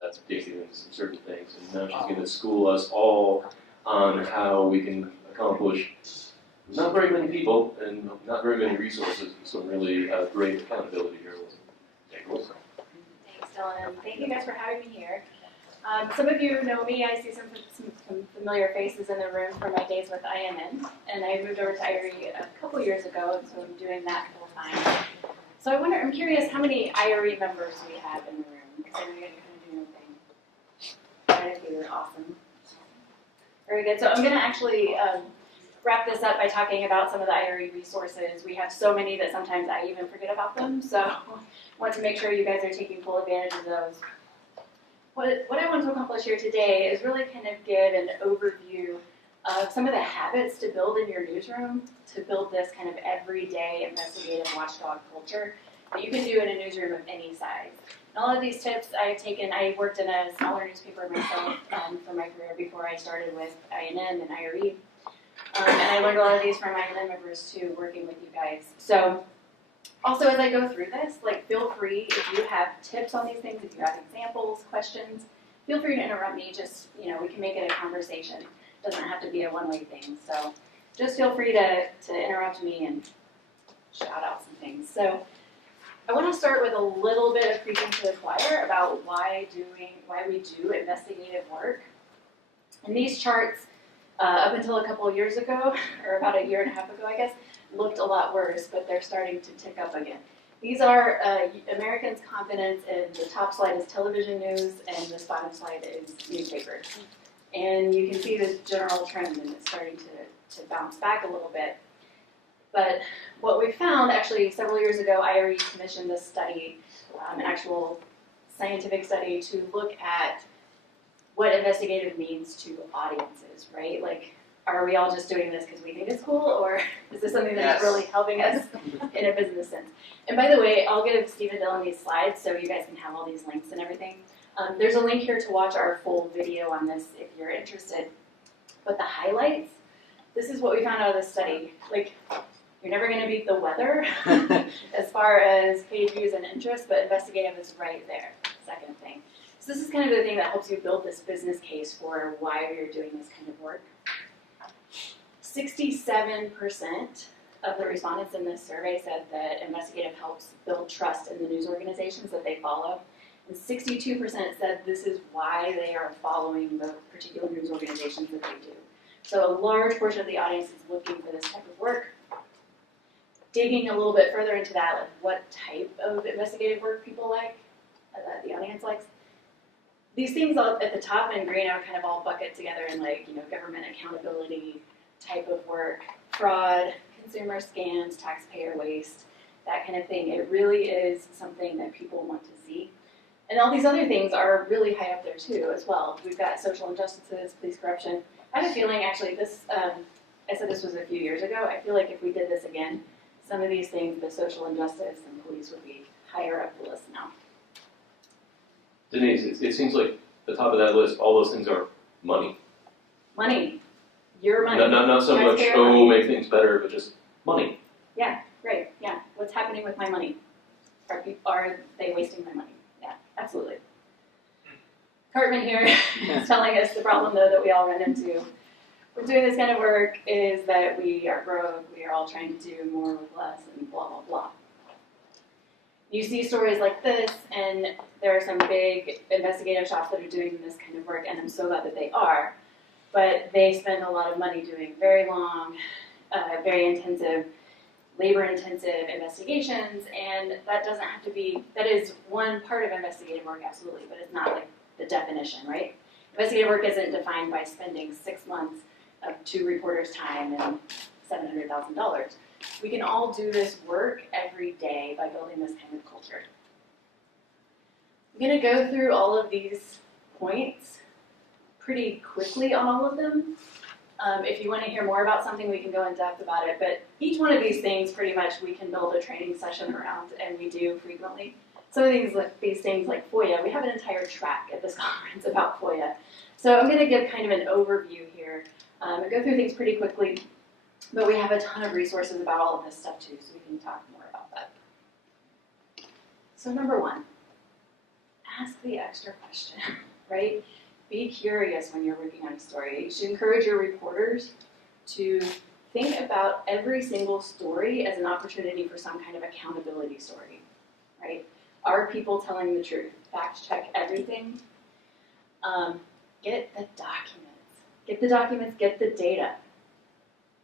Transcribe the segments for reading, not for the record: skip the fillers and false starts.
that's dictating some certain things, and now she's going to school us all on how we can accomplish not very many people and not very many resources, some really great accountability here. Thanks, Dylan. Thank you guys for having me here. Some of you know me. I see some familiar faces in the room from my days with INN, and I moved over to IRE a couple years ago, so I'm doing that full time. So I'm curious how many IRE members we have in the room, because I know you guys are going to do your thing. Quite a few. Awesome. Very good. So I'm going to actually wrap this up by talking about some of the IRE resources. We have so many that sometimes I even forget about them, so I want to make sure you guys are taking full advantage of those. What I want to accomplish here today is really kind of give an overview of some of the habits to build in your newsroom to build this kind of everyday investigative watchdog culture that you can do in a newsroom of any size. And all of these tips I've taken, I worked in a smaller newspaper myself for my career before I started with INN and IRE. And I learned a lot of these from INN members too, working with you guys. So also as I go through this, like feel free, if you have tips on these things, if you have examples, questions, feel free to interrupt me. Just, we can make it a conversation. It doesn't have to be a one-way thing. So just feel free to interrupt me and shout out some things. So I want to start with a little bit of preaching to the choir about why we do investigative work. And these charts, up until a couple of years ago, or about a year and a half ago, I guess, looked a lot worse, but they're starting to tick up again. These are Americans' confidence in the top slide is television news, and this bottom slide is newspapers. And you can see the general trend, and it's starting to bounce back a little bit. But what we found, actually, several years ago, IRE commissioned this study, an actual scientific study, to look at what investigative means to audiences, right? Like, are we all just doing this because we think it's cool, or is this something that's really helping us in a business sense? And by the way, I'll give Steve and Dylan these slides so you guys can have all these links and everything. There's a link here to watch our full video on this if you're interested. But the highlights, this is what we found out of this study. Like, you're never going to beat the weather as far as page views and interest, but investigative is right there, second thing. So this is kind of the thing that helps you build this business case for why you're doing this kind of work. 67% of the respondents in this survey said that investigative helps build trust in the news organizations that they follow. And 62% said this is why they are following the particular news organizations that they do. So a large portion of the audience is looking for this type of work. Digging a little bit further into that, like what type of investigative work people like, that the audience likes. These things at the top in green are kind of all bucket together in government accountability type of work, fraud, consumer scams, taxpayer waste, that kind of thing. It really is something that people want to see. And all these other things are really high up there too as well. We've got social injustices, police corruption. I have a feeling actually this, I said this was a few years ago, I feel like if we did this again, some of these things, the social injustice and police would be higher up the list now. Denise, it seems like the top of that list, all those things are money. Money. Your money. Not so much, make things better, but just money. Yeah, right. Yeah. What's happening with my money? Are they wasting my money? Yeah, absolutely. Cartman here is telling us the problem, though, that we all run into with doing this kind of work is that we are broke, we are all trying to do more with less, and blah, blah, blah. You see stories like this, and there are some big investigative shops that are doing this kind of work, and I'm so glad that they are. But they spend a lot of money doing very long, very intensive, labor-intensive investigations, and that doesn't have to be, that is one part of investigative work, absolutely, but it's not like the definition, right? Investigative work isn't defined by spending 6 months of 2 reporters' time and $700,000. We can all do this work every day by building this kind of culture. I'm going to go through all of these points pretty quickly on all of them. If you want to hear more about something, we can go in depth about it. But each one of these things, pretty much, we can build a training session around, and we do frequently. Some of these things like FOIA, we have an entire track at this conference about FOIA. So I'm going to give kind of an overview here and go through things pretty quickly. But we have a ton of resources about all of this stuff too, so we can talk more about that. So number one, ask the extra question, right? Be curious when you're working on a story. You should encourage your reporters to think about every single story as an opportunity for some kind of accountability story, right? Are people telling the truth? Fact check everything. Get the documents. Get the documents, get the data.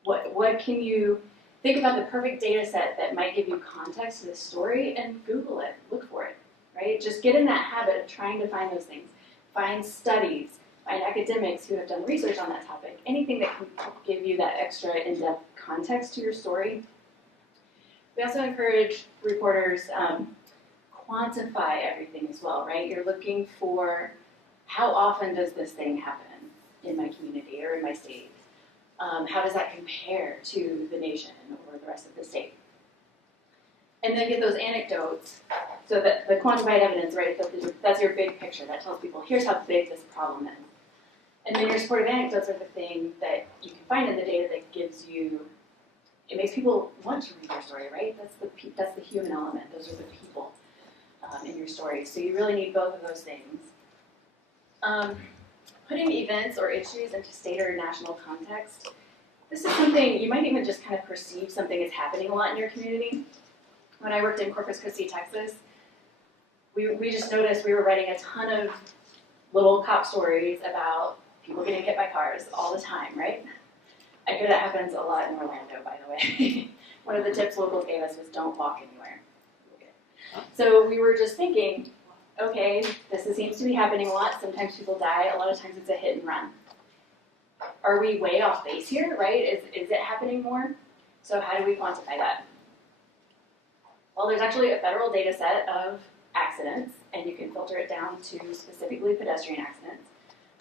What can you think about the perfect data set that might give you context to the story and Google it, look for it, right? Just get in that habit of trying to find those things. Find studies, find academics who have done research on that topic, anything that can give you that extra in-depth context to your story. We also encourage reporters quantify everything as well, right? You're looking for how often does this thing happen in my community or in my state? How does that compare to the nation or the rest of the state? And then get those anecdotes so that the quantified evidence, right, that's your big picture. That tells people, here's how big this problem is. And then your supportive anecdotes are the thing that you can find in the data that gives you, it makes people want to read your story, right? That's the human element. Those are the people in your story. So you really need both of those things. Putting events or issues into state or national context. This is something, you might even just kind of perceive something is happening a lot in your community. When I worked in Corpus Christi, Texas, we just noticed we were writing a ton of little cop stories about people getting hit by cars all the time, right? I hear that happens a lot in Orlando, by the way. One of the tips locals gave us was don't walk anywhere. So we were just thinking, okay, this seems to be happening a lot. Sometimes people die. A lot of times it's a hit and run. Are we way off base here, right? Is it happening more? So how do we quantify that? Well, there's actually a federal data set of accidents, and you can filter it down to specifically pedestrian accidents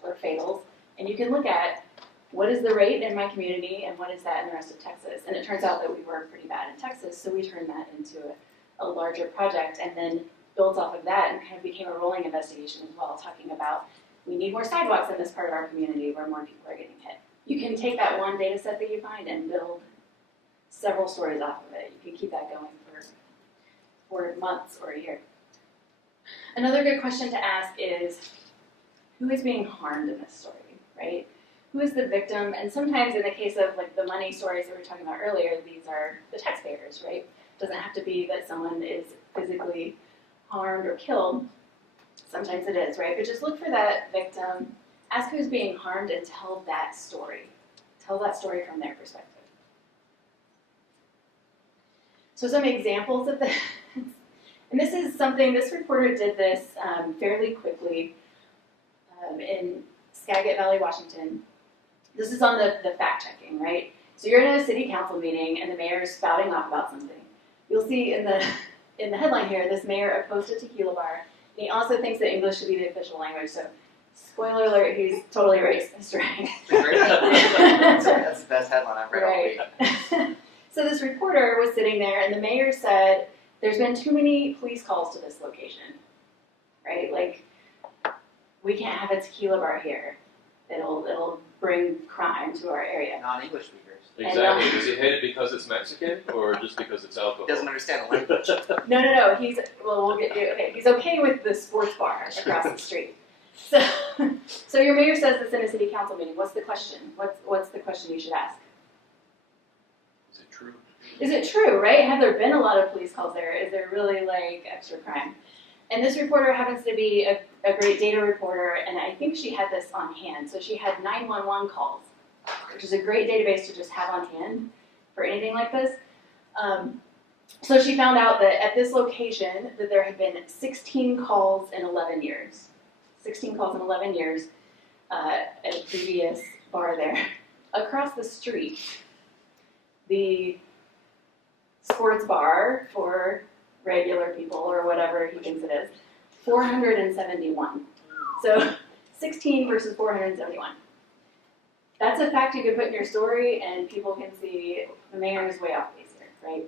or fatals. And you can look at what is the rate in my community and what is that in the rest of Texas. And it turns out that we were pretty bad in Texas, so we turned that into a larger project and then built off of that and kind of became a rolling investigation as well, talking about we need more sidewalks in this part of our community where more people are getting hit. You can take that one data set that you find and build several stories off of it. You can keep that going for months or a year. Another good question to ask is, who is being harmed in this story, right? Who is the victim? And sometimes in the case of like the money stories that we were talking about earlier, these are the taxpayers, right? It doesn't have to be that someone is physically harmed or killed. Sometimes it is, right? But just look for that victim, ask who's being harmed, and tell that story. Tell that story from their perspective. So some examples of this, and this is something, this reporter did this fairly quickly in Skagit Valley, Washington. This is on the fact-checking, right? So you're in a city council meeting and the mayor is spouting off about something. You'll see in the headline here, this mayor opposed a tequila bar. And he also thinks that English should be the official language. So, spoiler alert, he's totally racist, right? That's the best headline I've read all week. So this reporter was sitting there, and the mayor said, "There's been too many police calls to this location, right? Like, we can't have a tequila bar here. It'll bring crime to our area." Non-English speakers. Exactly. Does he hate it because it's Mexican or just because it's alcohol? He doesn't understand the language. No. We'll get you. Okay, he's okay with the sports bar across the street. So your mayor says this in a city council meeting. What's the question? What's the question you should ask? Is it true? Is it true, right? Have there been a lot of police calls there? Is there really like extra crime? And this reporter happens to be a great data reporter, and I think she had this on hand. So she had 911 calls, which is a great database to just have on hand for anything like this. So she found out that at this location that there had been 16 calls in 11 years. 16 calls in 11 years at a previous bar there. Across the street, the sports bar for regular people or whatever he thinks it is, 471. So 16 versus 471. That's a fact you can put in your story, and people can see the mayor is way off base here, right?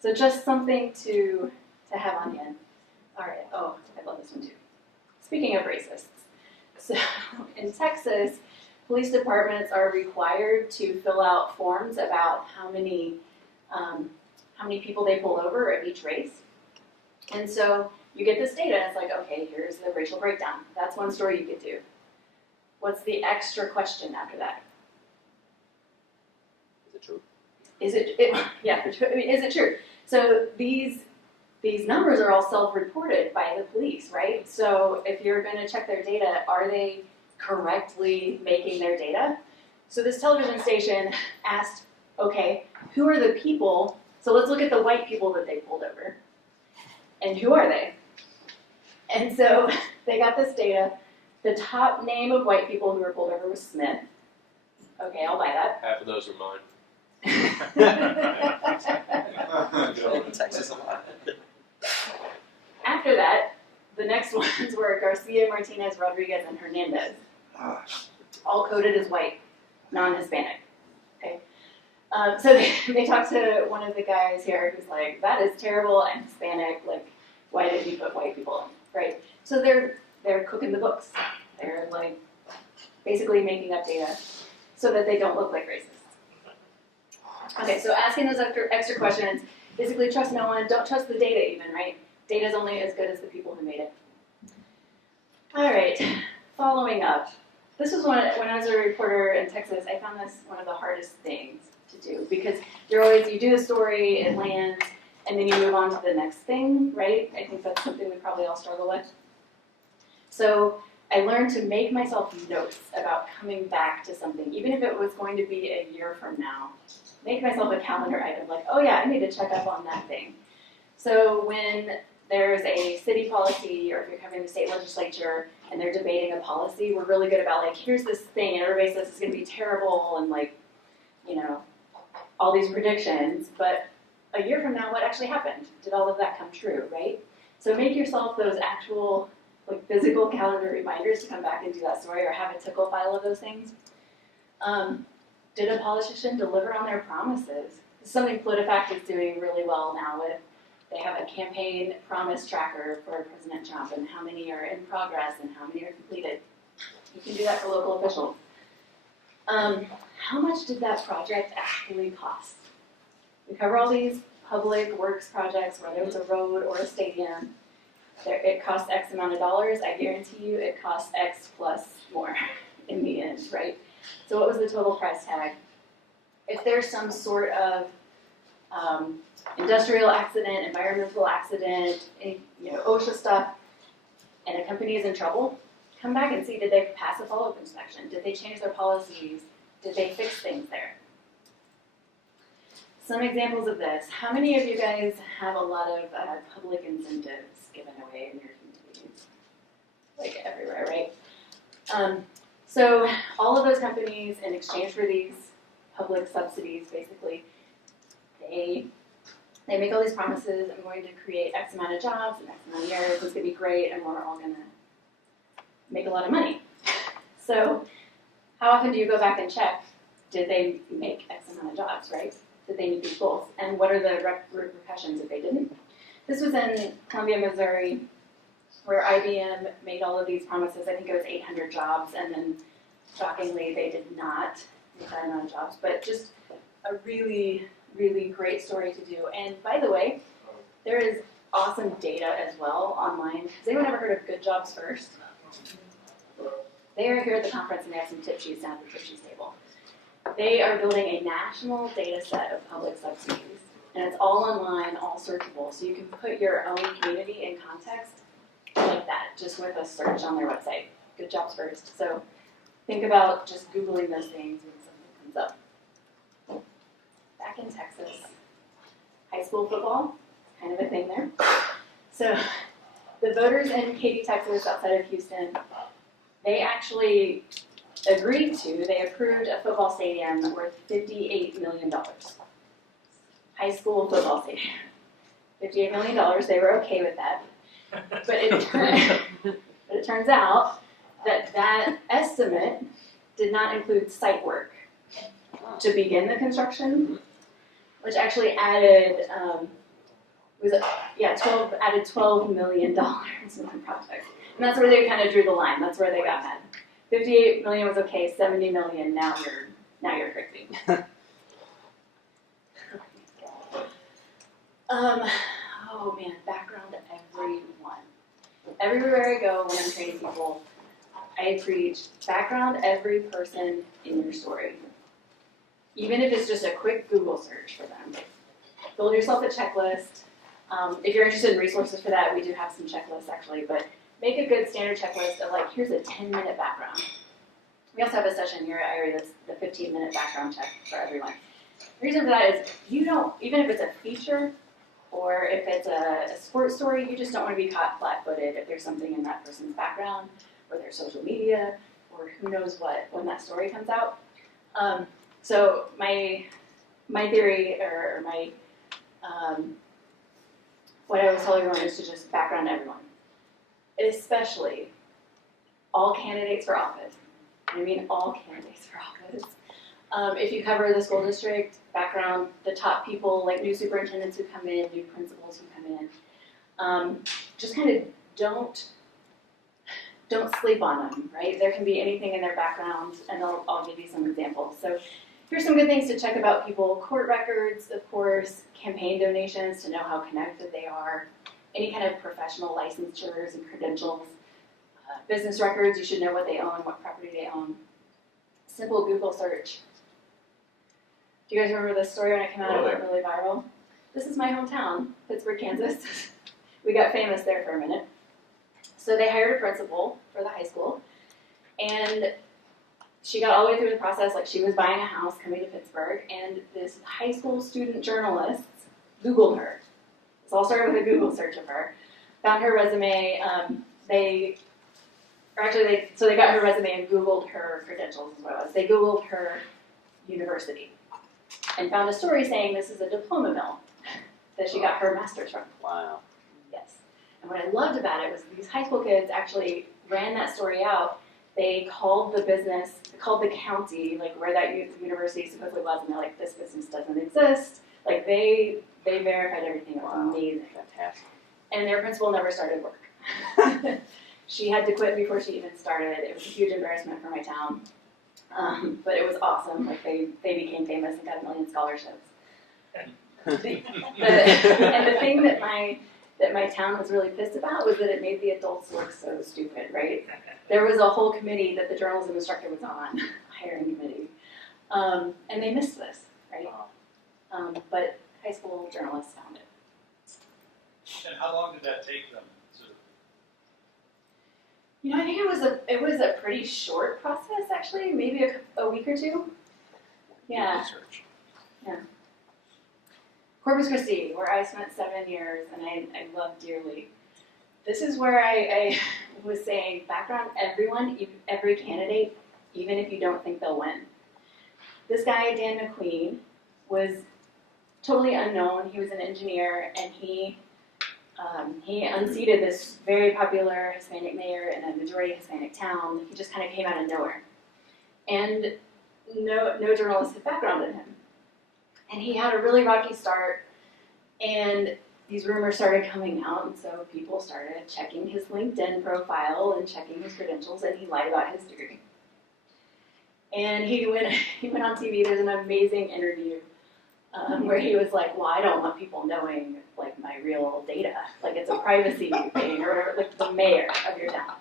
So just something to have on hand. All right. Oh, I love this one too. Speaking of racists, so in Texas, police departments are required to fill out forms about how many people they pull over of each race. And so you get this data, and it's like, okay, here's the racial breakdown. That's one story you could do. What's the extra question after that? Is it true? Is is it true? So these numbers are all self-reported by the police, right? So if you're going to check their data, are they correctly making their data? So this television station asked, okay, who are the people? So let's look at the white people that they pulled over. And who are they? And so they got this data. The top name of white people who were pulled over was Smith. Okay, I'll buy that. Half of those are mine. In Texas a lot. After that, the next ones were Garcia, Martinez, Rodriguez, and Hernandez. All coded as white, non-Hispanic. Okay. So they talked to one of the guys here who's like, that is terrible, I'm Hispanic, like, why did you put white people in, right? So they're cooking the books. They're like basically making up data so that they don't look like racists. Okay, so asking those extra questions, basically trust no one, don't trust the data even, right? Data's only as good as the people who made it. All right, following up. This was when I was a reporter in Texas, I found this one of the hardest things to do because you do the story, it lands, and then you move on to the next thing, right? I think that's something we probably all struggle with. So I learned to make myself notes about coming back to something, even if it was going to be a year from now. Make myself a calendar item, like, oh yeah, I need to check up on that thing. So when there's a city policy, or if you're covering the state legislature and they're debating a policy, we're really good about like, here's this thing, and everybody says it's gonna be terrible, and like, you know, all these predictions, but a year from now, what actually happened? Did all of that come true, right? So make yourself those actual, like, physical calendar reminders to come back and do that story, or have a tickle file of those things. Did a politician deliver on their promises? This is something PolitiFact is doing really well now with. They have a campaign promise tracker for President Trump and how many are in progress and how many are completed. You can do that for local officials. How much did that project actually cost? We cover all these public works projects where there was a road or a stadium. It costs X amount of dollars. I guarantee you it costs X plus more in the end, right? So what was the total price tag? If there's some sort of industrial accident, environmental accident, OSHA stuff, and a company is in trouble, come back and see, did they pass a follow-up inspection? Did they change their policies? Did they fix things there? Some examples of this. How many of you guys have a lot of public incentives given away in your communities? Like everywhere, right? So all of those companies, in exchange for these public subsidies, basically, they make all these promises. I'm going to create X amount of jobs in X amount of years. It's going to be great, and we're all going to make a lot of money. So how often do you go back and check, did they make X amount of jobs, right? Did they meet these goals? And what are the repercussions if they didn't? This was in Columbia, Missouri, where IBM made all of these promises. I think it was 800 jobs, and then shockingly, they did not make that amount of jobs. But just a really, really great story to do. And by the way, there is awesome data as well online. Has anyone ever heard of Good Jobs First? They are here at the conference, and they have some tip sheets down at the tip sheets table. They are building a national data set of public subsidies. And it's all online, all searchable. So you can put your own community in context like that, just with a search on their website. Good Jobs First. So think about just Googling those things when something comes up. Back in Texas, high school football, kind of a thing there. So the voters in Katy, Texas, outside of Houston, they actually they approved a football stadium worth $58 million. High school football stadium. $58 million, they were okay with that. But it turns out that estimate did not include site work to begin the construction, which actually added added $12 million in the project. And that's where they kind of drew the line. That's where they got mad. 58 million was okay, 70 million, now you're crazy. Oh man, background everywhere I go when I'm training people, I preach background every person in your story. Even if it's just a quick Google search for them. Build yourself a checklist. If you're interested in resources for that, we do have some checklists actually, but make a good standard checklist of like, here's a 10-minute background. We also have a session here at IRE that's the 15-minute background check for everyone. The reason for that is you don't, even if it's a feature or if it's a sports story, you just don't want to be caught flat-footed if there's something in that person's background or their social media or who knows what when that story comes out. So my theory or my what I always tell everyone is to just background everyone, especially all candidates for office. I mean all candidates for office. If you cover the school district, background the top people, like new superintendents who come in, new principals who come in. Just kind of don't sleep on them, right? There can be anything in their background, and I'll give you some examples. So here's some good things to check about people. Court records, of course, campaign donations to know how connected they are, any kind of professional licensures and credentials. Business records, you should know what they own, what property they own. Simple Google search. Do you guys remember this story when it came out? It went really viral. This is my hometown, Pittsburgh, Kansas. We got famous there for a minute. So they hired a principal for the high school, and she got all the way through the process, like she was buying a house coming to Pittsburgh, and this high school student journalist Googled her. This all started with a Google search of her. Found her resume. They got her resume and Googled her credentials is what it was. They Googled her university and found a story saying this is a diploma mill that she got her master's from. Wow. Yes. And what I loved about it was these high school kids actually ran that story out. They called the business, called the county, like where that university supposedly was, and they're like, this business doesn't exist. Like they verified everything. It was amazing. Fantastic. And their principal never started work. She had to quit before she even started. It was a huge embarrassment for my town. But it was awesome. Like they became famous and got a million scholarships. And the thing that my town was really pissed about was that it made the adults look so stupid, right? There was a whole committee that the journalism instructor was on, a hiring committee. And they missed this, right? But high school journalists found it. And how long did that take them? I think it was a pretty short process, actually, maybe a week or two. Yeah. Research. Yeah. Corpus Christi, where I spent 7 years and I love dearly. This is where I was saying background everyone, every candidate, even if you don't think they'll win. This guy, Dan McQueen, was totally unknown. He was an engineer, and he unseated this very popular Hispanic mayor in a majority Hispanic town. He just kind of came out of nowhere. And no journalist had backgrounded him. And he had a really rocky start, and these rumors started coming out, and so people started checking his LinkedIn profile and checking his credentials, and he lied about his degree. And he went on TV. There's an amazing interview where he was like, well, I don't want people knowing, like, my real data. Like, it's a privacy thing, or whatever, like, the mayor of your town.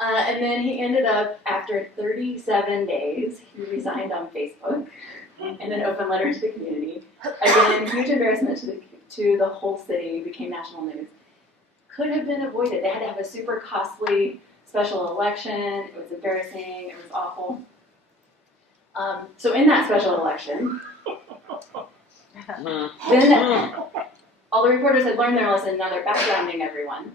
And then he ended up, after 37 days, he resigned on Facebook in an open letter to the community. Again, huge embarrassment to the whole city, became national news. Could have been avoided. They had to have a super costly special election. It was embarrassing. It was awful. So in that special election, then all the reporters had learned their lesson. Now they're backgrounding everyone.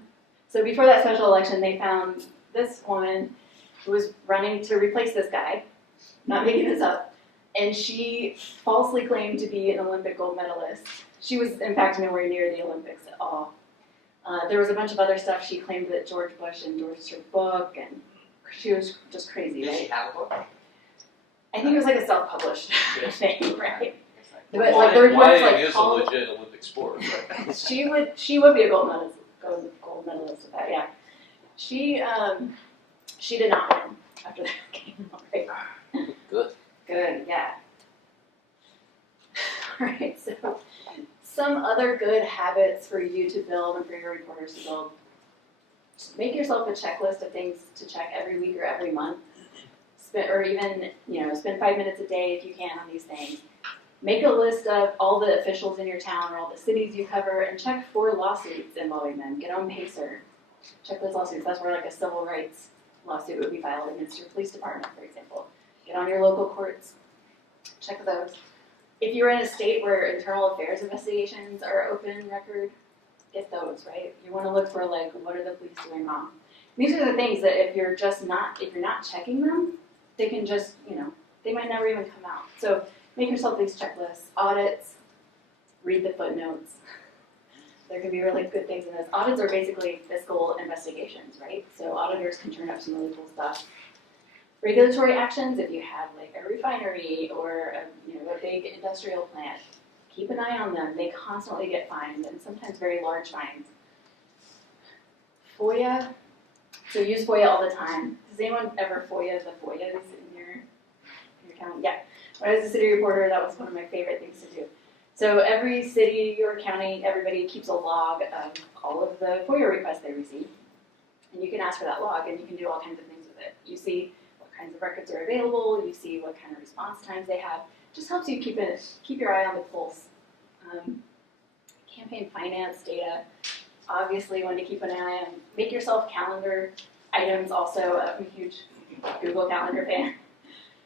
So before that special election, they found this woman who was running to replace this guy, not making this up, and she falsely claimed to be an Olympic gold medalist. She was, in fact, nowhere near the Olympics at all. There was a bunch of other stuff. She claimed that George Bush endorsed her book, and she was just crazy, Did she right? have a book? I think it was like a self-published thing, right? But Well, like the reports like is a called, legit Olympic sport, right? she would be a gold medalist with that, yeah. She did not win after that game, right? Good. Good, yeah. All right, so some other good habits for you to build and for your reporters to build. make yourself a checklist of things to check every week or every month. Or even, spend 5 minutes a day if you can on these things. Make a list of all the officials in your town or all the cities you cover and check for lawsuits involving them. Get on Pacer. Check those lawsuits. That's where like a civil rights lawsuit would be filed against your police department, for example. Get on your local courts. Check those. If you're in a state where internal affairs investigations are open record, get those, right? You want to look for like, what are the police doing wrong? These are the things that if you're not checking them, they can just, they might never even come out. So make yourself these checklists, audits, read the footnotes. There can be really good things in this. Audits are basically fiscal investigations, right? So auditors can turn up some really cool stuff. Regulatory actions, if you have like a refinery or a big industrial plant, keep an eye on them. They constantly get fines, and sometimes very large fines. FOIA, so use FOIA all the time. Does anyone ever FOIA the FOIAs in your town? Yeah. When I was a city reporter, that was one of my favorite things to do. So every city or county, everybody keeps a log of all of the FOIA requests they receive. And you can ask for that log, and you can do all kinds of things with it. You see what kinds of records are available. You see what kind of response times they have. Just helps you keep your eye on the pulse. Campaign finance data, obviously one to keep an eye on. Make yourself calendar items also. I'm a huge Google Calendar fan.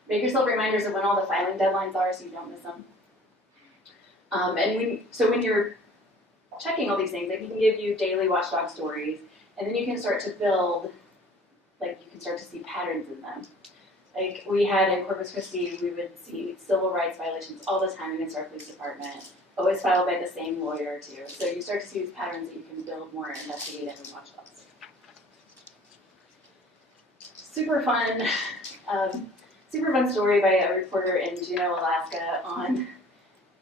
Make yourself reminders of when all the filing deadlines are so you don't miss them. So when you're checking all these things, it can give you daily watchdog stories, and then you can start to build, you can start to see patterns in them. Like we had in Corpus Christi, we would see civil rights violations all the time against our police department, always filed by the same lawyer too. So you start to see these patterns that you can build more investigative and watchdogs. Super fun story by a reporter in Juneau, Alaska on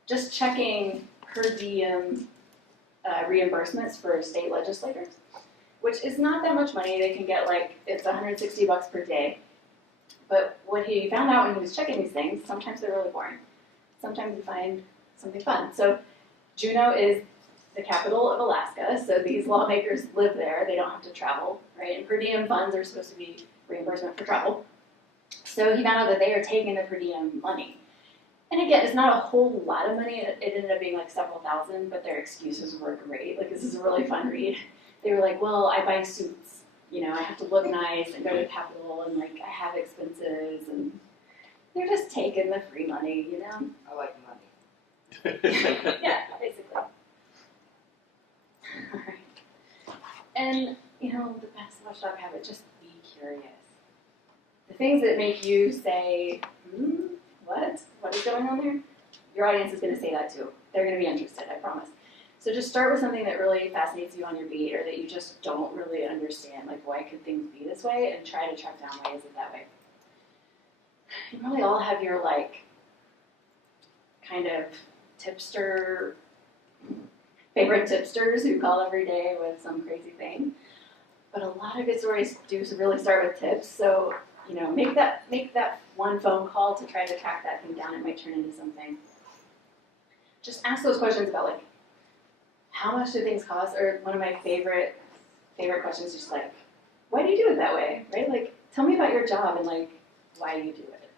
just checking per diem reimbursements for state legislators, which is not that much money. They can get it's $160 per day. But what he found out when he was checking these things, sometimes they're really boring. Sometimes you find something fun. So Juneau is the capital of Alaska, so these lawmakers live there. They don't have to travel, right? And per diem funds are supposed to be reimbursement for travel. So he found out that they are taking the per diem money. And again, it's not a whole lot of money. It ended up being several thousand, but their excuses were great. This is a really fun read. They were like, well, I buy suits. I have to look nice and go to the Capitol, and I have expenses, and they're just taking the free money, I like money. Yeah, basically. All right. And, the best watchdog habit, just be curious. The things that make you say, what? What is going on there? Your audience is going to say that too. They're going to be interested, I promise. So just start with something that really fascinates you on your beat, or that you just don't really understand, why could things be this way, and try to track down why is it that way. You probably all have your kind of favorite tipsters who call every day with some crazy thing. But a lot of good stories do really start with tips. So, make that one phone call to try to track that thing down. It might turn into something. Just ask those questions about how much do things cost? Or one of my favorite questions is just why do you do it that way? Right? Tell me about your job and why you do it.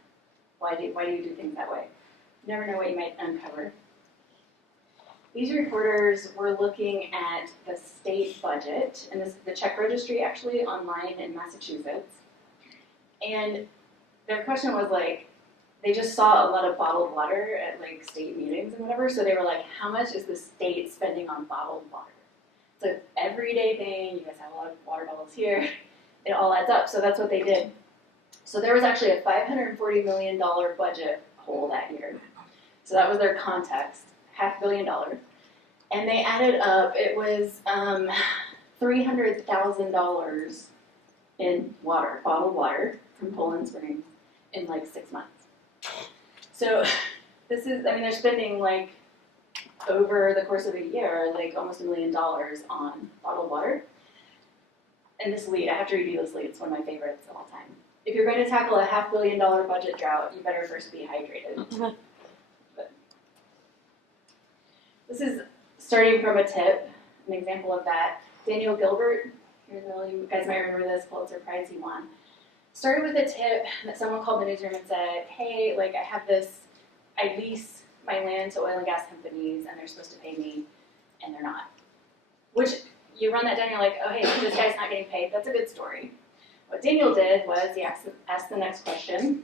Why do you do things that way? You never know what you might uncover. These reporters were looking at the state budget, and the check registry actually online in Massachusetts. And their question was they just saw a lot of bottled water at state meetings and whatever, so they were how much is the state spending on bottled water? It's an everyday thing. You guys have a lot of water bottles here. It all adds up, so that's what they did. So there was actually a $540 million budget hole that year. So that was their context, $500 million. And they added up, it was $300,000 in water, bottled water from Poland Springs in 6 months. So this is, they're spending over the course of a year, almost $1 million on bottled water. And this lead, I have to review this lead, it's one of my favorites of all time. If you're going to tackle a $500 million budget drought, you better first be hydrated. But this is starting from a tip, an example of that. Daniel Gilbert, Here's Beryl. You guys might remember this Pulitzer Prize he won. Started with a tip that someone called the newsroom and said, hey, like I have this, I lease my land to oil and gas companies and they're supposed to pay me and they're not. Which you run that down, you're like, oh hey, this guy's not getting paid. That's a good story. What Daniel did was he asked the next question.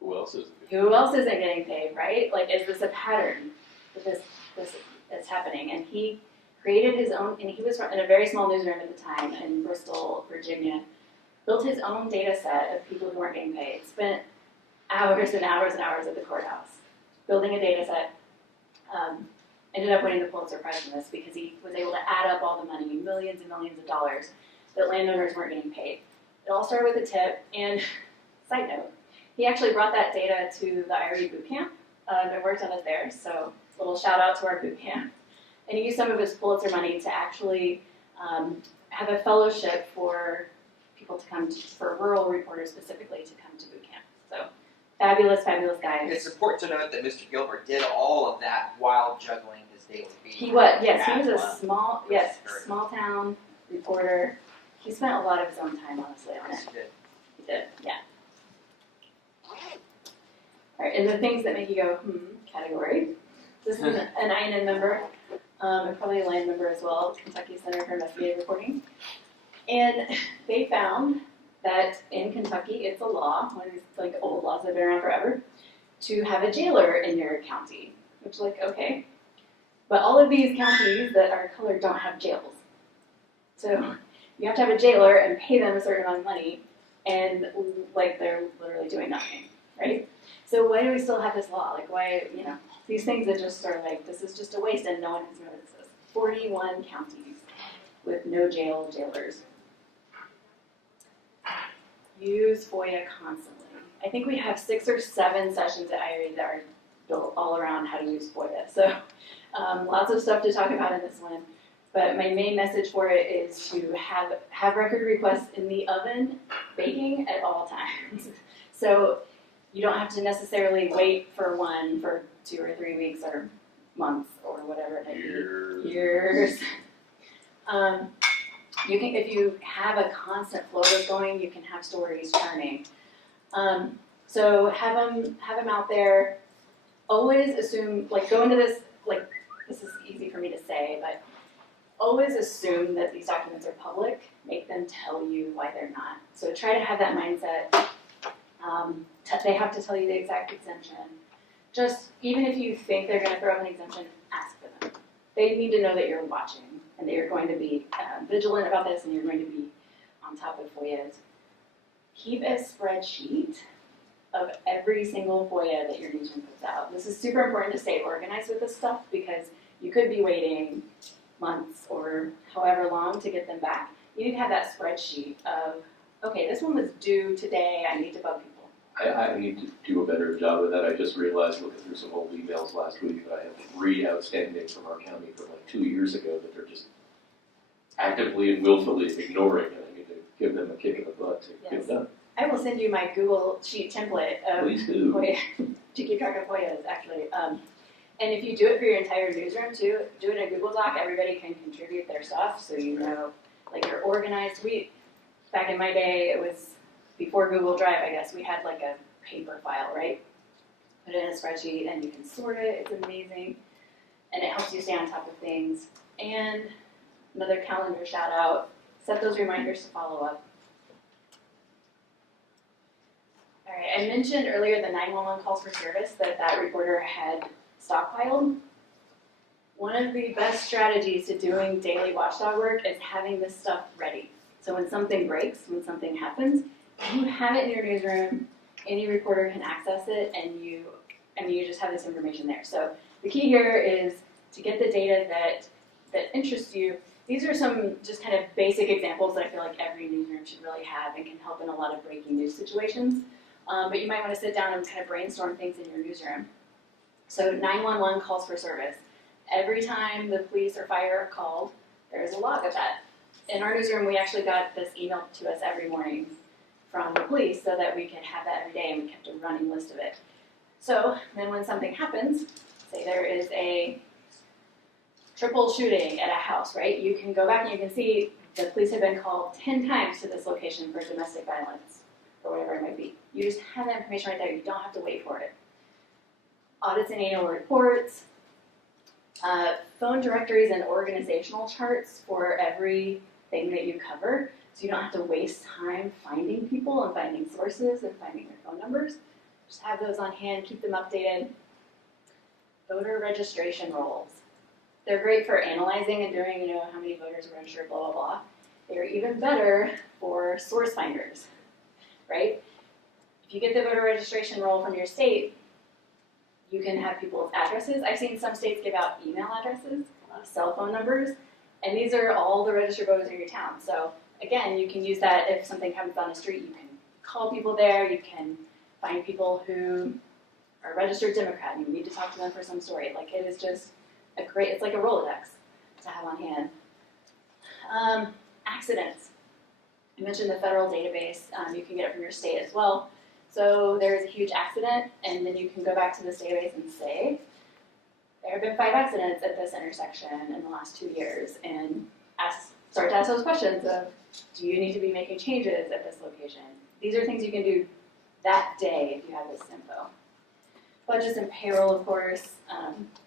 Who else is it? Who else isn't getting paid, right? Like, is this a pattern that this is happening? And he created his own, and he was in a very small newsroom at the time in Bristol, Virginia, built his own data set of people who weren't getting paid, spent hours and hours and hours at the courthouse building a data set, ended up winning the Pulitzer Prize from this because he was able to add up all the money, millions and millions of dollars, that landowners weren't getting paid. It all started with a tip, and side note, he actually brought that data to the IRE boot camp and worked on it there, so little shout out to our boot camp. And he used some of his Pulitzer money to actually have a fellowship for people to come to, for rural reporters specifically to come to boot camp. So fabulous, fabulous guy. It's important to note that Mr. Gilbert did all of that while juggling his daily beat. He was, yes, he was a Wow. small town reporter. He spent a lot of his own time, honestly, on it. Yes, he did. He did, yeah. All right, and the things that make you go, category. This is an INN member, and probably a land member as well, Kentucky Center for Investigative Reporting. And they found that in Kentucky, it's a law, one of these like old laws that have been around forever, to have a jailer in your county. Which, like, okay. But all of these counties that are colored don't have jails. So you have to have a jailer and pay them a certain amount of money, and like they're literally doing nothing, right? So why do we still have this law? Like, why, these things that just are like, this is just a waste and no one has noticed this. 41 counties with no jailers. Use FOIA constantly. I think we have 6 or 7 sessions at IRE that are built all around how to use FOIA. So lots of stuff to talk about in this one. But my main message for it is to have record requests in the oven baking at all times. So you don't have to necessarily wait for one for 2 or 3 weeks or months or whatever it might be. Years. You can, if you have a constant flow that's going, you can have stories churning. So have them out there. Always assume, like, go into this, like, this is easy for me to say, but always assume that these documents are public. Make them tell you why they're not. So try to have that mindset. They have to tell you the exact exemption. Just, even if you think they're going to throw up an exemption, ask for them. They need to know that you're watching and that you're going to be vigilant about this and you're going to be on top of FOIAs. Keep a spreadsheet of every single FOIA that your newsroom puts out. This is super important to stay organized with this stuff because you could be waiting months or however long to get them back. You need to have that spreadsheet of, okay, this one was due today, I need to bug people. I need to do a better job of that. I just realized looking through some old emails last week that I have 3 outstanding from our county from like 2 years ago that they're just actively and willfully ignoring, and I need to give them a kick in the butt to get done. I will send you my Google Sheet template of Please do. FOIA, to keep track of FOIAs, actually. And if you do it for your entire newsroom too, do it in a Google Doc. Everybody can contribute their stuff, so you know, like, you're organized. Back in my day, it was before Google Drive, I guess, we had like a paper file, right? Put it in a spreadsheet and you can sort it. It's amazing. And it helps you stay on top of things. And another calendar shout out, set those reminders to follow up. All right, I mentioned earlier the 911 calls for service that reporter had stockpiled. One of the best strategies to doing daily watchdog work is having this stuff ready. So when something breaks, when something happens, you have it in your newsroom, any reporter can access it, and you just have this information there. So the key here is to get the data that interests you. These are some just kind of basic examples that I feel like every newsroom should really have and can help in a lot of breaking news situations. But you might want to sit down and kind of brainstorm things in your newsroom. So 911 calls for service. Every time the police or fire are called, there's a log of that. In our newsroom, we actually got this emailed to us every morning from the police so that we could have that every day, and we kept a running list of it. So then when something happens, say there is a triple shooting at a house, right? You can go back and you can see the police have been called 10 times to this location for domestic violence, or whatever it might be. You just have that information right there. You don't have to wait for it. Audits and annual reports, phone directories and organizational charts for everything that you cover, so you don't have to waste time finding people and finding sources and finding their phone numbers. Just have those on hand, keep them updated. Voter registration rolls. They're great for analyzing and doing, how many voters are registered, blah, blah, blah. They're even better for source finders, right? If you get the voter registration roll from your state, you can have people's addresses. I've seen some states give out email addresses, cell phone numbers, and these are all the registered voters in your town. So again, you can use that if something happens on the street. You can call people there. You can find people who are registered Democrat and you need to talk to them for some story. Like, it is just it's like a Rolodex to have on hand. Accidents. I mentioned the federal database. You can get it from your state as well. So there's a huge accident, and then you can go back to this database and say, there have been 5 accidents at this intersection in the last 2 years, and start to ask those questions of, do you need to be making changes at this location? These are things you can do that day if you have this info. Budgets and payroll, of course,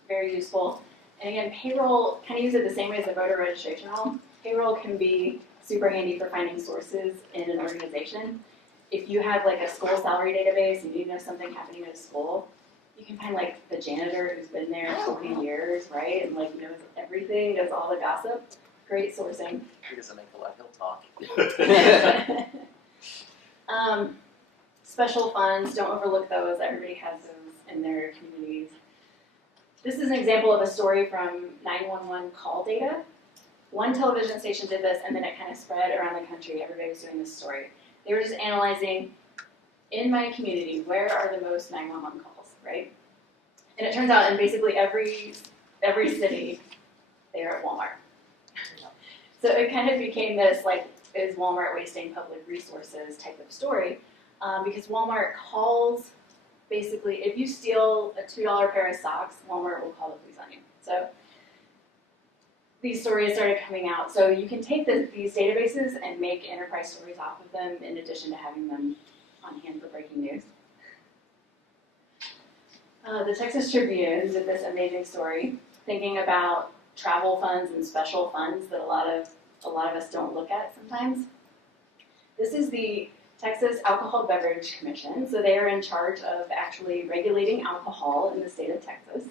very useful. And again, payroll, kind of use it the same way as the voter registration roll. Payroll can be super handy for finding sources in an organization. If you have like a school salary database and you know something happening at a school, you can find like the janitor who's been there 40 years, right? And like knows everything, knows all the gossip. Great sourcing. He doesn't make a lot, he'll talk. Special funds, don't overlook those. Everybody has those in their communities. This is an example of a story from 911 call data. One television station did this, and then it kind of spread around the country. Everybody was doing this story. They were just analyzing, in my community, where are the most 911 calls, right? And it turns out in basically every city, they are at Walmart. So it kind of became this, like, is Walmart wasting public resources type of story, because Walmart calls, basically, if you steal a $2 pair of socks, Walmart will call the police on you. So these stories started coming out. So you can take these databases and make enterprise stories off of them in addition to having them on hand for breaking news. The Texas Tribune did this amazing story, thinking about travel funds and special funds that a lot of us don't look at sometimes. This is the Texas Alcohol Beverage Commission. So they are in charge of actually regulating alcohol in the state of Texas.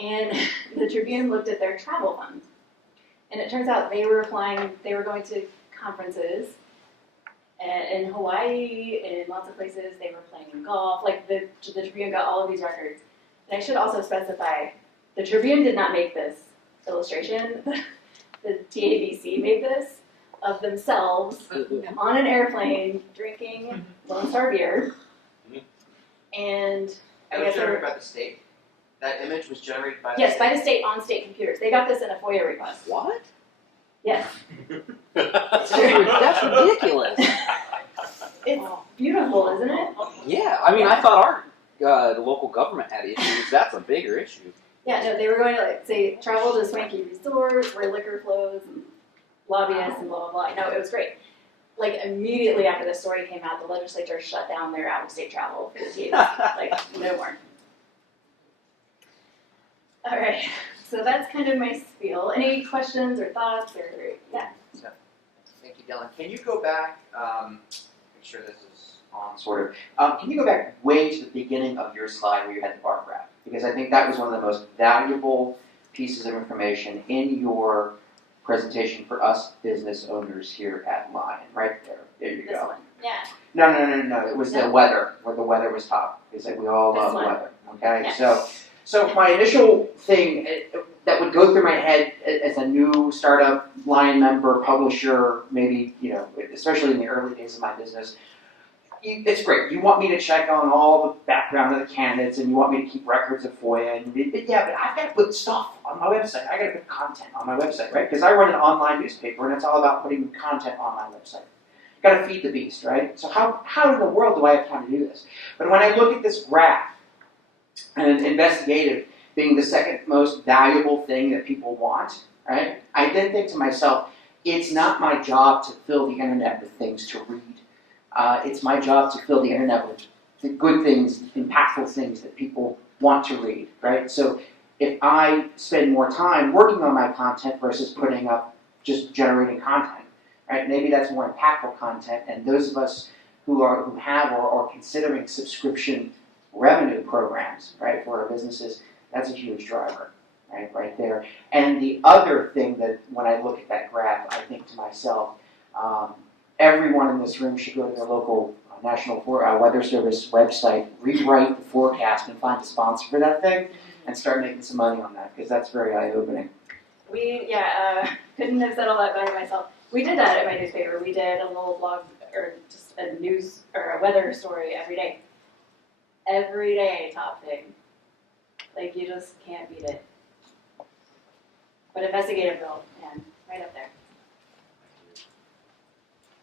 And the Tribune looked at their travel funds. And it turns out they were going to conferences in Hawaii, in lots of places. They were playing golf. Like the Tribune got all of these records. And I should also specify, the Tribune did not make this illustration. The TABC made this of themselves on an airplane drinking Lone Star beer. And That was generated by the state? That image was generated by the yes, state? by the state on state computers. They got this in a FOIA request. What? Yes. That's ridiculous. It's beautiful, isn't it? Yeah, I mean, I thought our the local government had issues. That's a bigger issue. Yeah, no, they were going to, like, say, travel to swanky resorts where liquor flows and lobbyists and blah, blah, blah. No, it was great. Like, immediately after this story came out, the legislature shut down their out-of-state travel for the TABC. Like, no more. All right, so that's kind of my spiel. Any questions or thoughts or, yeah? Thank you, Dylan. Can you go back, make sure this is on sort of, can you go back way to the beginning of your slide where you had the bar graph? Because I think that was one of the most valuable pieces of information in your presentation for us business owners here at Lion. Right there. There you This go. one, yeah. No. It was the weather, where the weather was top. It's like we all This love one. weather. Okay? Yeah. So my initial thing that would go through my head as a new startup Lion member, publisher, maybe, especially in the early days of my business, it's great. You want me to check on all the background of the candidates, and you want me to keep records of FOIA, but I've got to put stuff on my website. I got to put content on my website, right? Because I run an online newspaper, and it's all about putting content on my website. Got to feed the beast, right? So how in the world do I have time to do this? But when I look at this graph, and investigative being the second most valuable thing that people want, right? I then think to myself, it's not my job to fill the internet with things to read. It's my job to fill the internet with the good things, impactful things that people want to read, right? So if I spend more time working on my content versus putting up just generating content, right? Maybe that's more impactful content, and those of us who have or are considering subscription revenue programs, right, for our businesses, that's a huge driver, right there. And the other thing that when I look at that graph, I think to myself, everyone in this room should go to their local National Weather Service website, rewrite the forecast, and find a sponsor for that thing, and start making some money on that, because that's very eye-opening. Couldn't have said all that better myself. We did that at my newspaper. We did a little blog, or just a news, or a weather story every day. Every day, top thing. Like, you just can't beat it. But Investigative, though, man, right up there.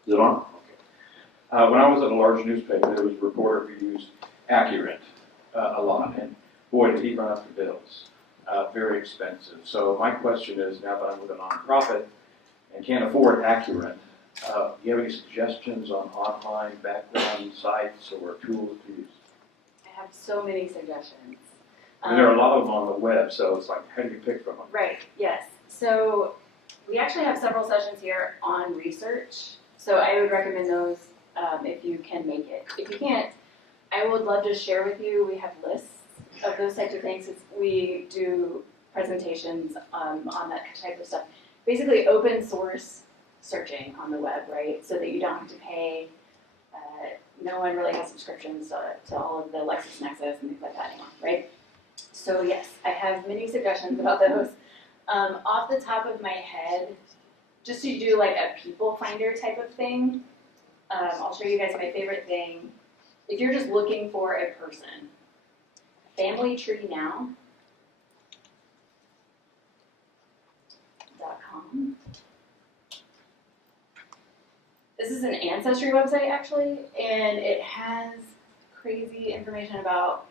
Is it on? Okay. When I was at a large newspaper, there was a reporter who used Accurate a lot, and boy, did he run up the bills. Very expensive. So my question is, now that I'm with a nonprofit and can't afford Accurate, do you have any suggestions on online background sites or tools to use? I have so many suggestions. I mean, there are a lot of them on the web, so it's like, how do you pick from them? Right, yes. So we actually have several sessions here on research. So I would recommend those if you can make it. If you can't, I would love to share with you. We have lists of those types of things. We do presentations on that type of stuff. Basically open source searching on the web, right? So that you don't have to pay. No one really has subscriptions to all of the LexisNexis and things like that anymore, right? So yes, I have many suggestions about those. Off the top of my head, just to do like a people finder type of thing, I'll show you guys my favorite thing. If you're just looking for a person, familytreenow.com. This is an ancestry website actually, and it has crazy information about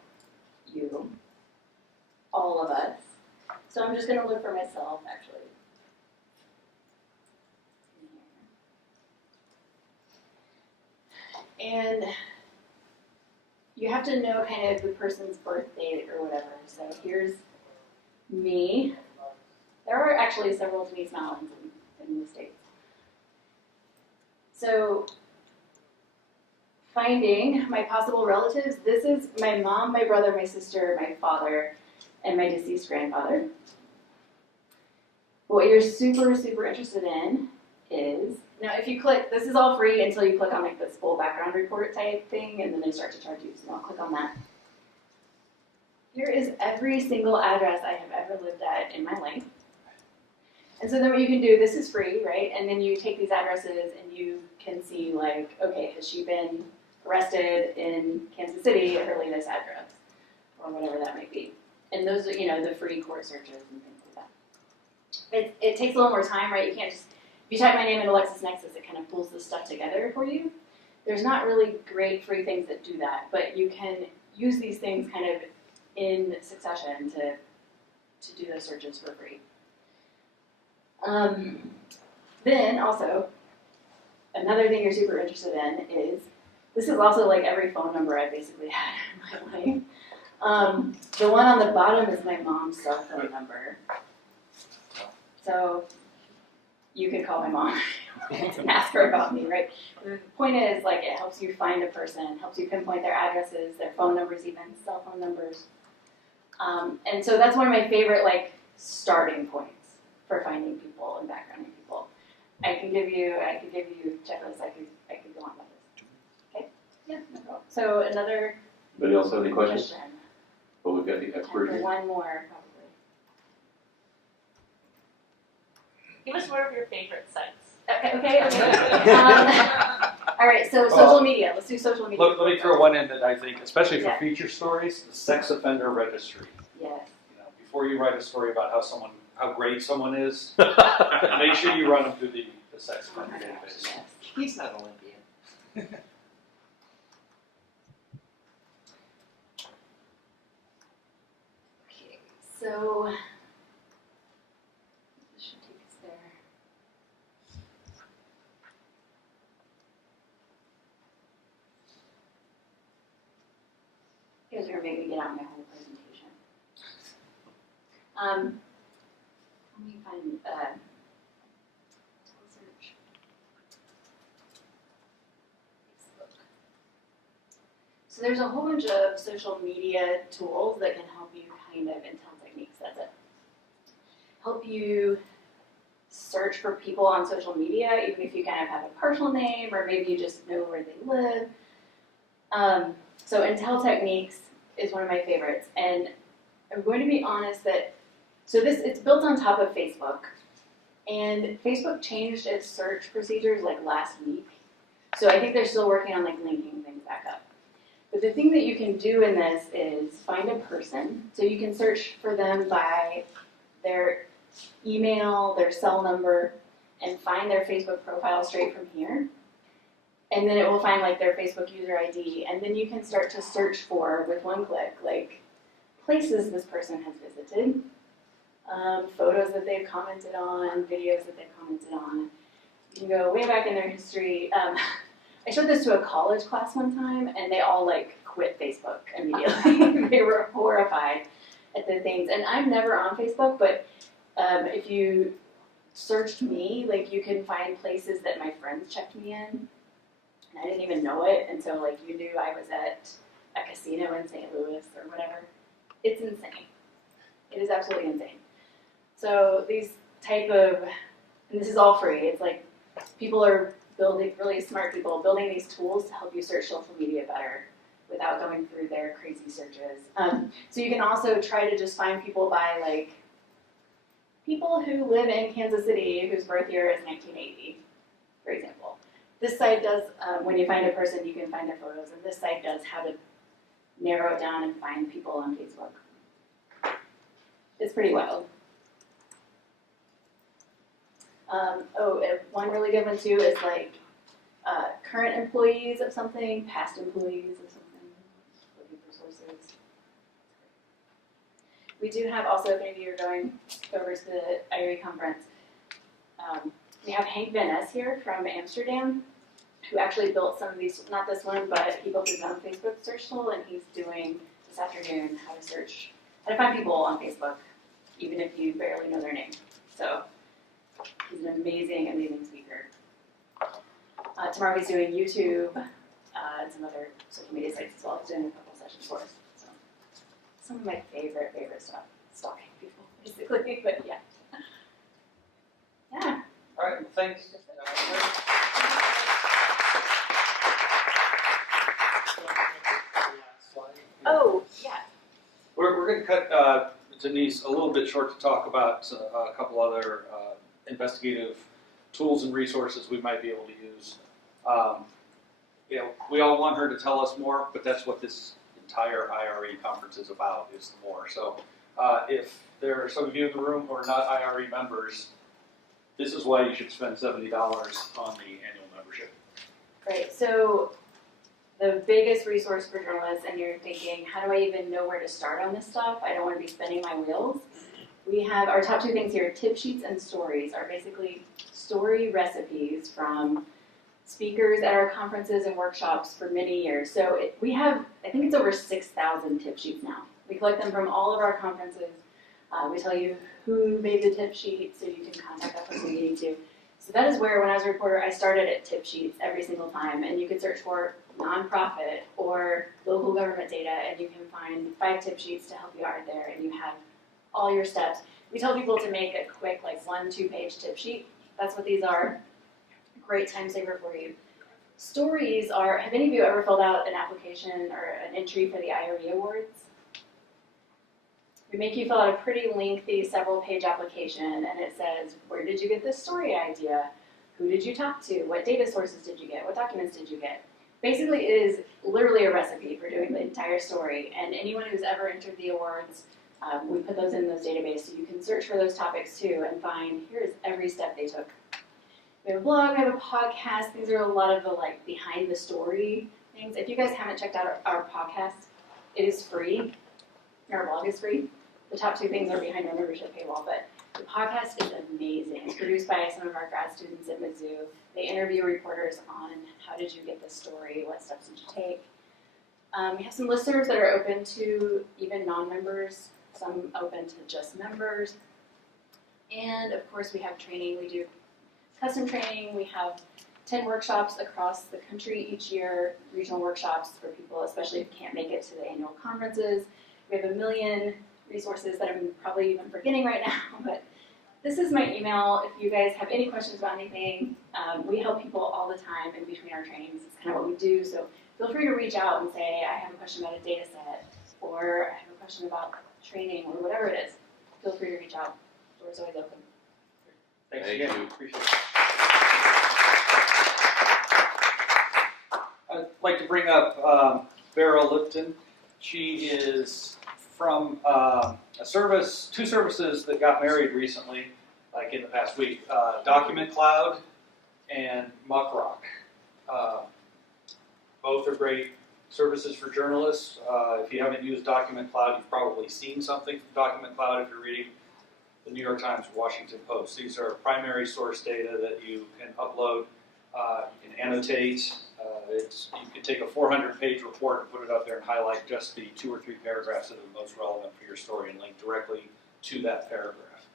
you, all of us. So I'm just going to look for myself actually. And you have to know kind of the person's birth date or whatever. So here's me. There are actually several Denise Malans in the States. So finding my possible relatives, this is my mom, my brother, my sister, my father, and my deceased grandfather. What you're super, super interested in is, now if you click, this is all free until you click on like this full background report type thing, and then they start to charge you, so don't click on that. Here is every single address I have ever lived at in my life. And so then what you can do, this is free, right? And then you take these addresses and you can see like, okay, has she been arrested in Kansas City at her latest address? Or whatever that might be. And those are, the free court searches and things like that. It takes a little more time, right? You can't just, if you type my name into LexisNexis, it kind of pulls this stuff together for you. There's not really great free things that do that, but you can use these things kind of in succession to do those searches for free. Then also, another thing you're super interested in is, this is also like every phone number I basically had in my life. The one on the bottom is my mom's cell phone number. So you could call my mom and ask her about me, right? The point is, like, it helps you find a person, helps you pinpoint their addresses, their phone numbers, even cell phone numbers. And so that's one of my favorite, like, starting points for finding people and backgrounding people. I could give you checklists. I could go on with this. Okay? Yeah, no problem. So another Anybody else have any questions? question. Well, we've got the expert Time for here. one more, probably. Give us one of your favorite sites. Okay. All right, so social media. Let's do social media. Let me throw one in that I think, especially for Yeah. feature stories, the sex offender registry. Yes. Before you write a story about how great someone is, make sure you run them through the sex Oh offender my gosh, database. yes. He's not Olympian. Okay, so this should take us there. guys are gonna make me get out my whole presentation. Let me find, search. Facebook. So there's a whole bunch of social media tools that can help you kind of intel techniques, that's it. Help you search for people on social media, even if you kind of have a personal name or maybe you just know where they live. So intel techniques is one of my favorites, and I'm going to be honest that, it's built on top of Facebook, and Facebook changed its search procedures like last week, so I think they're still working on like linking things back up. But the thing that you can do in this is find a person, so you can search for them by their email, their cell number, and find their Facebook profile straight from here. And then it will find like their Facebook user ID, and then you can start to search for, with one click, like places this person has visited, photos that they've commented on, videos that they've commented on. You can go way back in their history. I showed this to a college class one time, and they all like quit Facebook immediately. They were horrified at the things. And I'm never on Facebook, but if you searched me, like you can find places that my friends checked me in. And I didn't even know it, and so like you knew I was at a casino in St. Louis or whatever. It's insane. It is absolutely insane. So these type of, and this is all free, it's like people are building, really smart people, building these tools to help you search social media better without going through their crazy searches. So you can also try to just find people by like, people who live in Kansas City whose birth year is 1980, for example. This site does, when you find a person, you can find their photos, and this site does how to narrow it down and find people on Facebook. It's pretty wild. One really good one too is like current employees of something, past employees of something, looking for sources. We do have also, if any of you are going over to the IRE conference, we have Hank Van Ness here from Amsterdam, who actually built some of these, not this one, but he built his own Facebook search tool, and he's doing this afternoon how to find people on Facebook, even if you barely know their name. So he's an amazing, amazing speaker. Tomorrow he's doing YouTube and some other social media sites as well. He's doing a couple sessions for us. So some of my favorite stuff, stalking people, basically, but yeah. Yeah. All right, thanks. Oh, yeah. We're going to cut Denise a little bit short to talk about a couple other investigative tools and resources we might be able to use. We all want her to tell us more, but that's what this entire IRE conference is about, is more. So if there are some of you in the room who are not IRE members, this is why you should spend $70 on the annual membership. Right, so the biggest resource for journalists, and you're thinking, how do I even know where to start on this stuff? I don't want to be spinning my wheels. We have our top two things here, tip sheets and stories, are basically story recipes from speakers at our conferences and workshops for many years. So we have, I think it's over 6,000 tip sheets now. We collect them from all of our conferences. We tell you who made the tip sheet, so you can contact that person if you need to. So that is where, when I was a reporter, I started at tip sheets every single time, and you could search for nonprofit or local government data, and you can find 5 tip sheets to help you out there, and you have all your steps. We tell people to make a quick, like 1-2 page tip sheet. That's what these are. Great time saver for you. Stories are, have any of you ever filled out an application or an entry for the IRE Awards? We make you fill out a pretty lengthy several page application, and it says, where did you get this story idea? Who did you talk to? What data sources did you get? What documents did you get? Basically, it is literally a recipe for doing the entire story, and anyone who's ever entered the awards, we put those in those databases, so you can search for those topics too and find, here's every step they took. We have a blog, we have a podcast. These are a lot of the like behind the story things. If you guys haven't checked out our podcast, it is free. Our blog is free. The top 2 things are behind our membership paywall, but the podcast is amazing. It's produced by some of our grad students at Mizzou. They interview reporters on how did you get this story, what steps did you take. We have some listservs that are open to even non-members, some open to just members. And of course we have training. We do custom training. We have 10 workshops across the country each year, regional workshops for people, especially if you can't make it to the annual conferences. We have 1 million resources that I'm probably even forgetting right now, but this is my email. If you guys have any questions about anything, we help people all the time in between our trainings. It's kind of what we do, so feel free to reach out and say, I have a question about a data set, or I have a question about training, or whatever it is. Feel free to reach out. Door's always open. Thanks Thank again. you. Appreciate it. I'd like to bring up Beryl Lipton. She is from two services that got married recently, like in the past week, Document Cloud and MuckRock. Both are great services for journalists. If you haven't used Document Cloud, you've probably seen something from Document Cloud if you're reading the New York Times, Washington Post. These are primary source data that you can upload. You can annotate. You can take a 400-page report and put it up there and highlight just the 2 or 3 paragraphs that are most relevant for your story and link directly to that paragraph.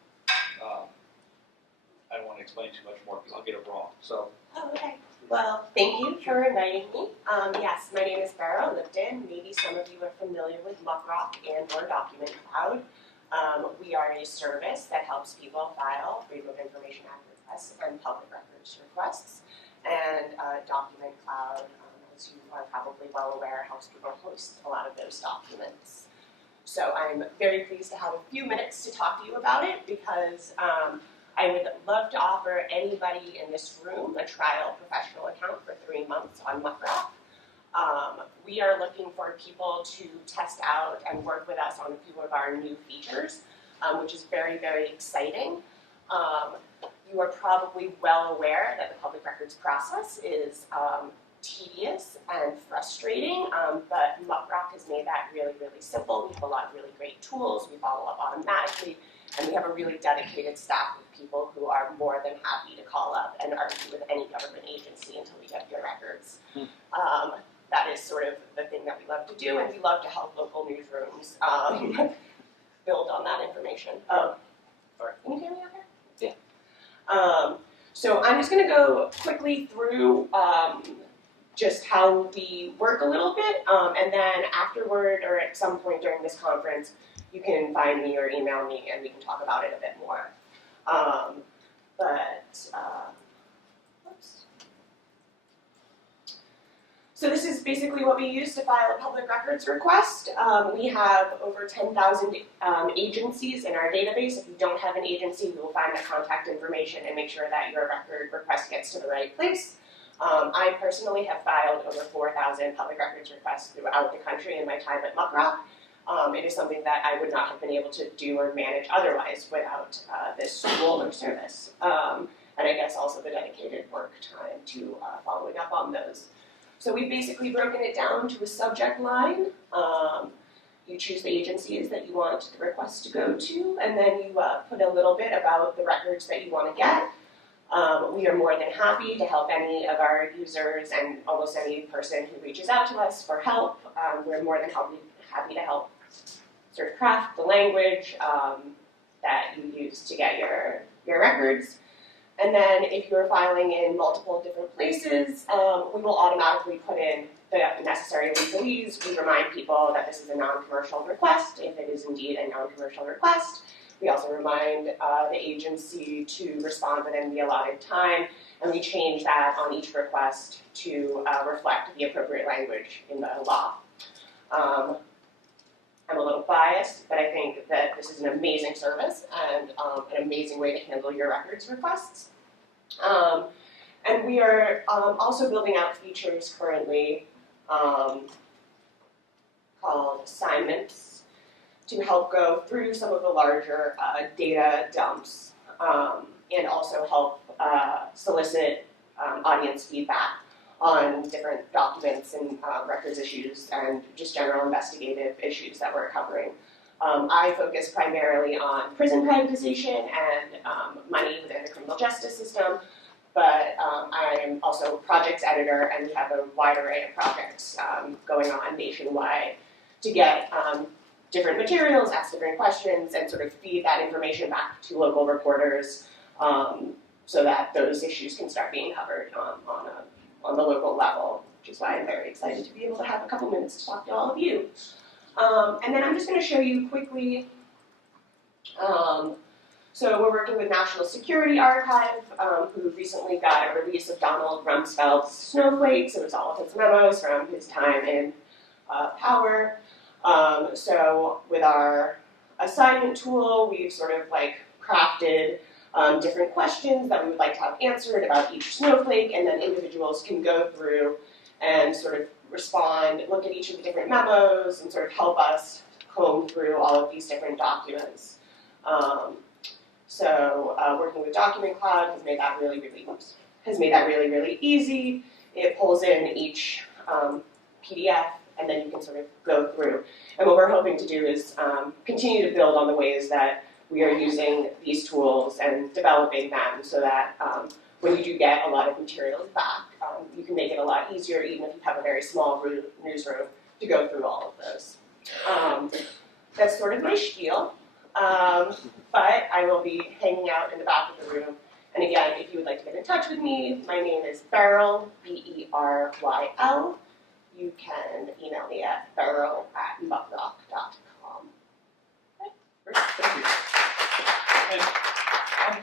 I don't want to explain too much more because I'll get it wrong. So. Oh, okay. Well, thank you for inviting me. Yes, my name is Beryl Lipton. Maybe some of you are familiar with MuckRock and or Document Cloud. We are a service that helps people file Freedom of Information Act requests and public records requests. And Document Cloud, as you are probably well aware, helps people host a lot of those documents. So I'm very pleased to have a few minutes to talk to you about it because I would love to offer anybody in this room a trial professional account for 3 months on MuckRock. We are looking for people to test out and work with us on a few of our new features, which is very, very exciting. You are probably well aware that the public records process is tedious and frustrating, but MuckRock has made that really, really simple. We have a lot of really great tools. We follow up automatically, and we have a really dedicated staff of people who are more than happy to call up and argue with any government agency until we get your records. That is sort of the thing that we love to do, and we love to help local newsrooms build on that information. Sorry, can you hear me okay? Yeah. So I'm just going to go quickly through just how we work a little bit, and then afterward or at some point during this conference, you can find me or email me and we can talk about it a bit more. Oops. So this is basically what we use to file a public records request. We have over 10,000 agencies in our database. If you don't have an agency, we will find the contact information and make sure that your record request gets to the right place. I personally have filed over 4,000 public records requests throughout the country in my time at MuckRock. It is something that I would not have been able to do or manage otherwise without this tool or service. And I guess also the dedicated work time to following up on those. So we've basically broken it down to a subject line. You choose the agencies that you want the request to go to, and then you put a little bit about the records that you want to get. We are more than happy to help any of our users and almost any person who reaches out to us for help. We're more than happy to help sort of craft the language that you use to get your records. And then if you're filing in multiple different places, we will automatically put in the necessary legalese. We remind people that this is a non-commercial request, if it is indeed a non-commercial request. We also remind the agency to respond within the allotted time, and we change that on each request to reflect the appropriate language in the law. I'm a little biased, but I think that this is an amazing service and an amazing way to handle your records requests. And we are also building out features currently called assignments to help go through some of the larger data dumps and also help solicit audience feedback on different documents and records issues and just general investigative issues that we're covering. I focus primarily on prison privatization and money within the criminal justice system, but I am also projects editor, and we have a wide array of projects going on nationwide to get different materials, ask different questions, and sort of feed that information back to local reporters so that those issues can start being covered on the local level, which is why I'm very excited to be able to have a couple minutes to talk to all of you. And then I'm just going to show you quickly. So we're working with National Security Archive, who recently got a release of Donald Rumsfeld's Snowflakes. It was all of his memos from his time in power. So with our assignment tool, we've sort of like crafted different questions that we would like to have answered about each snowflake, and then individuals can go through and sort of respond, look at each of the different memos, and sort of help us comb through all of these different documents. So working with Document Cloud has made that really, really easy. It pulls in each PDF, and then you can sort of go through. And what we're hoping to do is continue to build on the ways that we are using these tools and developing them so that when you do get a lot of materials back, you can make it a lot easier, even if you have a very small newsroom, to go through all of those. That's sort of my spiel. But I will be hanging out in the back of the room. And again, if you would like to get in touch with me, my name is Beryl, Beryl. You can email me at beryl@muckrock.com. Great, thank you. And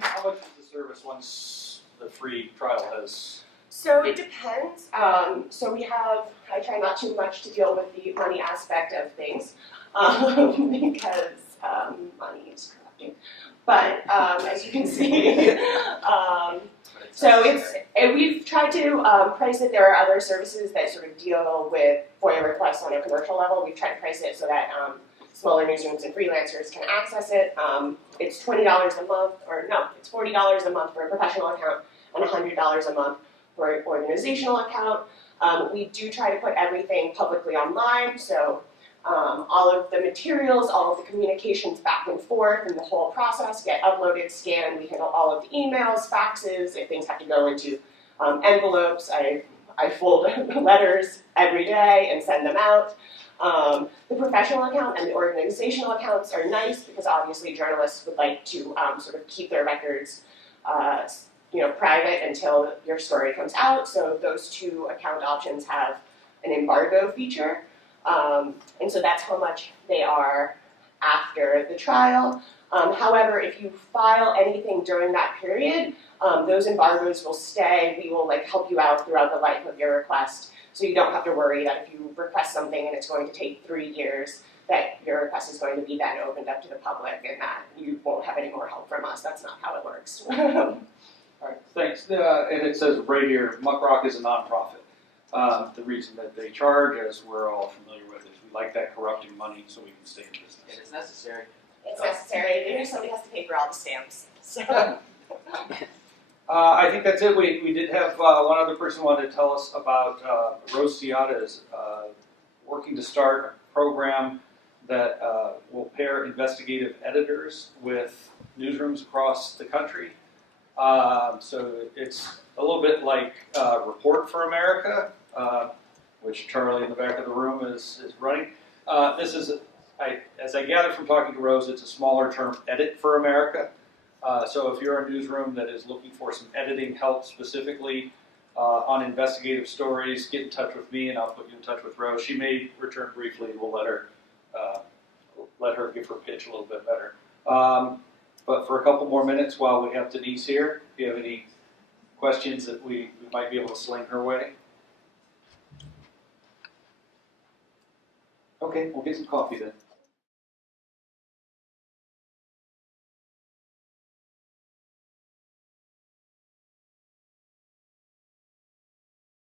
how much is the service once the free trial has? So it depends. So we have, I try not too much to deal with the money aspect of things because money is corrupting. But as you can see, so we've tried to price it. There are other services that sort of deal with FOIA requests on a commercial level. We've tried to price it so that smaller newsrooms and freelancers can access it. It's $20 a month, or no, it's $40 a month for a professional account and $100 a month for an organizational account. We do try to put everything publicly online, so all of the materials, all of the communications back and forth, and the whole process get uploaded, scanned. We handle all of the emails, faxes. If things have to go into envelopes, I fold letters every day and send them out. The professional account and the organizational accounts are nice because obviously journalists would like to sort of keep their records private until your story comes out. So those two account options have an embargo feature. And so that's how much they are after the trial. However, if you file anything during that period, those embargoes will stay. We will help you out throughout the life of your request. So you don't have to worry that if you request something and it's going to take 3 years, that your request is going to be then opened up to the public and that you won't have any more help from us. That's not how it works. All right, thanks. And it says right here, MuckRock is a nonprofit. The reason that they charge, as we're all familiar with, is we like that corrupting money so we can stay in business. It is necessary. It's necessary. Maybe somebody has to pay for all the stamps. So. I think that's it. We did have one other person wanted to tell us about Rose Ciata is working to start a program that will pair investigative editors with newsrooms across the country. So it's a little bit like Report for America, which Charlie in the back of the room is running. This is, as I gather from talking to Rose, it's a smaller term, Edit for America. So if you're a newsroom that is looking for some editing help specifically on investigative stories, get in touch with me and I'll put you in touch with Rose. She may return briefly. We'll let her give her pitch a little bit better. But for a couple more minutes while we have Denise here, if you have any questions that we might be able to sling her way. Okay, we'll get some coffee then.